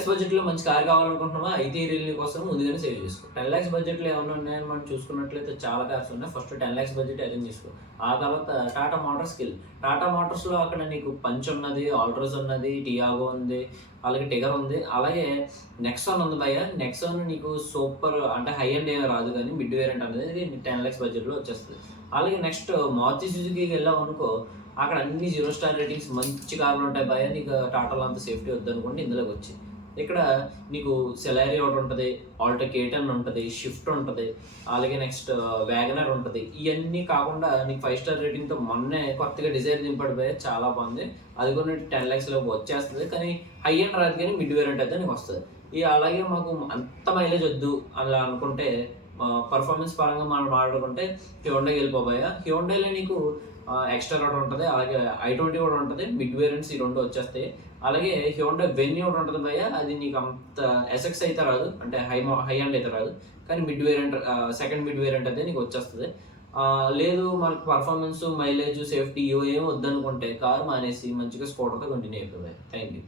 10,00,000 బడ్జెట్‌లో మంచి కార్ కావాలనుకుంటున్నావా? అయితే ఈ రీల్ కోసం ముందుగానే సేవ్ చేసుకో. 10,00,000 బడ్జెట్‌లో ఏమన్నా ఉన్నాయని మనం చూసుకున్నట్లయితే చాలా కార్స్ ఉన్నాయి. ఫస్ట్ 10,00,000 బడ్జెట్ అరేంజ్ చేసుకో. ఆ తర్వాత టాటా మోటార్స్‌కెళ్ళు. టాటా మోటార్స్‌లో అక్కడ నీకు పంచ్ ఉన్నది, ఆల్ట్రోజ్ ఉన్నది, టియాగో ఉంది, అలాగే టిగర్ ఉంది. అలాగే నెక్సాన్ ఉంది భయ్యా. నెక్సాన్ నీకు సూపర్ అంటే హై ఎండ్ ఏమి రాదు కానీ మిడ్ వేరియంట్ అనేది 10,00,000 బడ్జెట్‌లో వచ్చేస్తది. అలాగే నెక్స్ట్ మారుతి సుజుకీకి వెళ్ళామనుకో అక్కడ అన్ని 0 స్టార్ రేటింగ్స్ మంచి కార్లు ఉంటాయి భయ్యా. నీకు టాటాలో అంత సేఫ్టీ వద్దనుకోండి ఇందులోకి వచ్చి. ఇక్కడ నీకు సెలారీ ఒకటి ఉంటది, ఆల్టో K10 ఉంటది, షిఫ్ట్ ఉంటది, అలాగే నెక్స్ట్ వ్యాగనర్ ఉంటది. ఇయన్నీ కాకుండా నీకు 5 స్టార్ రేటింగ్‌తో మొన్నే కొత్తగా డిజైర్ దింపాడు భయ్యా చాలా బాగుంది. అది కూడా నీకు 10,00,000 వచ్చేస్తది. కానీ హై ఎండ్ రాదు కానీ మిడ్ వేరియంట్ అయితే నీకొస్తది. అలాగే మాకు అంత మైలేజ్ వద్దు అలా అనుకుంటే పర్ఫార్మెన్స్ పరంగా మనం మాట్లాడుకుంటే హ్యుండైకి వెళ్ళిపో భయ్యా. హ్యుండైలో నీకు ఎక్స్ట్రా ఒకటి ఉంటది. అలాగే i20 కూడా ఉంటది. మిడ్ వేరియంట్స్ ఈ 2 వచ్చేస్తాయి. అలాగే హ్యుండై వెన్యూ ఒకటి ఉంటది భయ్యా. అది నీకు అంత ఎస్ఎక్స్ అయితే రాదు. అంటే హై ఎండ్ అయితే రాదు. కానీ mid variant second mid variant అయితే నీకు వచ్చేస్తది. లేదు మనకు పర్ఫార్మెన్స్, మైలేజ్, సేఫ్టీ ఇవేం వద్దనుకుంటే కారు మానేసి మంచిగా స్కూటర్‌తో కంటిన్యూ అయిపో భయ్యా. Thank you.